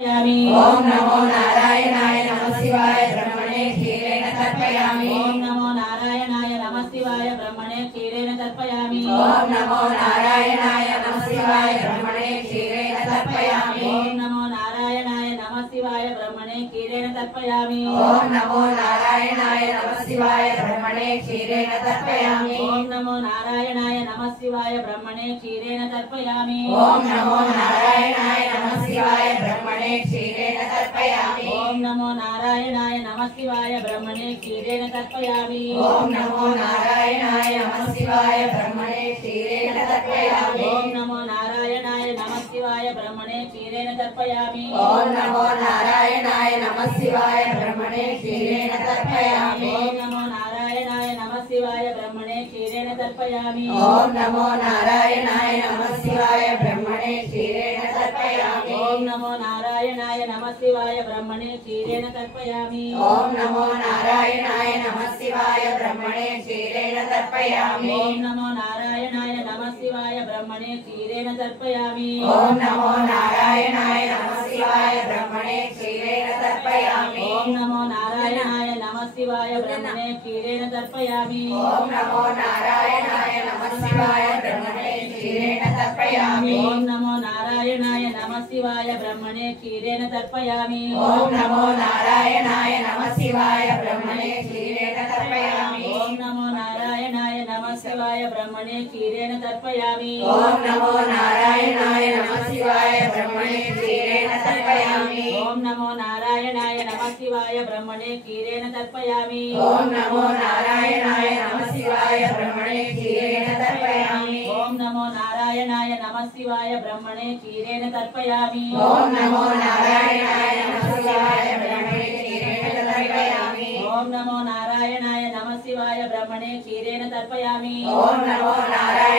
ओम नमो नारायणाय नमः शिवाय ब्रह्मणे क्षीरेण तर्पयामि। ओम नमो नारायणाय नमः शिवाय ब्रह्मणे क्षीरेण तर्पयामि। ओम नमो नारायणाय नमः शिवाय ब्रह्मणे क्षीरेण तर्पयामि। ओम नमो नारायणाय नमः शिवाय ब्रह्मणे क्षीरेण तर्पयामि। ओम नमो नारायणाय नमः शिवाय ब्रह्मणे क्षीरेण तर्पयामि। ओम नमो नारायणाय नमः शिवाय ब्रह्मणे क्षीरेण तर्पयामि। ओम नमो नारायणाय नमः शिवाय ब्रह्मणे क्षीरेण तर्पयामि। ओम नमो नारायणाय नमः शिवाय ब्रह्मणे क्षीरेण तर्पयामि। ओम नमो नारायणाय नमः शिवाय ब्रह्मणे क्षीरेण तर्पयामि। ओम नमो नारायणाय नमः शिवाय ब्रह्मणे क्षीरेण तर्पयामि। ओम नमो नारायणाय नमः शिवाय ब्रह्मणे क्षीरेण तर्पयामि। ओम नमो नारायणाय नमः शिवाय ब्रह्मणे क्षीरेण तर्पयामि। ओम नमो नारायणाय नमः शिवाय ब्रह्मणे क्षीरेण तर्पयामि। ओम नमो नारायणाय नमः शिवाय ब्रह्मणे क्षीरेण तर्पयामि। ओम नमो नारायणाय नमः शिवाय ब्रह्मणे क्षीरेण तर्पयामि। ओम नमो नारायणाय नमः शिवाय ब्रह्मणे क्षीरेण तर्पयामि। ओम नमो नारायणाय नमः शिवाय ब्रह्मणे क्षीरेण तर्पयामि। ओम नमो नारायणाय नमः शिवाय ब्रह्मणे क्षीरेण तर्पयामि। ओम नमो नारायणाय नमः शिवाय ब्रह्मणे क्षीरेण तर्पयामि। ओम नमो नारायणाय नमः शिवाय ब्रह्मणे क्षीरेण तर्पयामि। ओम नमो नारायणाय नमः शिवाय ब्रह्मणे क्षीरेण तर्पयामि। ओम नमो नारायणाय नमः शिवाय ब्रह्मणे क्षीरेण तर्पयामि। ओम नमो नारायणाय नमः शिवाय ब्रह्मणे क्षीरेण तर्पयामि। ओम नमो नारायणाय नमः शिवाय ब्रह्मणे क्षीरेण तर्पयामि। ओम नमो नारायणाय नमः शिवाय ब्रह्मणे क्षीरेण तर्पयामि। ओम नमो नारायणाय नमः शिवाय ब्रह्मणे क्षीरेण तर्पयामि। ओम नमो नारायणाय नमः शिवाय ब्रह्मणे क्षीरेण तर्पयामि। ओम नमो नारायणाय नमः शिवाय ब्रह्मणे क्षीरेण तर्पयामि। ओम नमो नारायणाय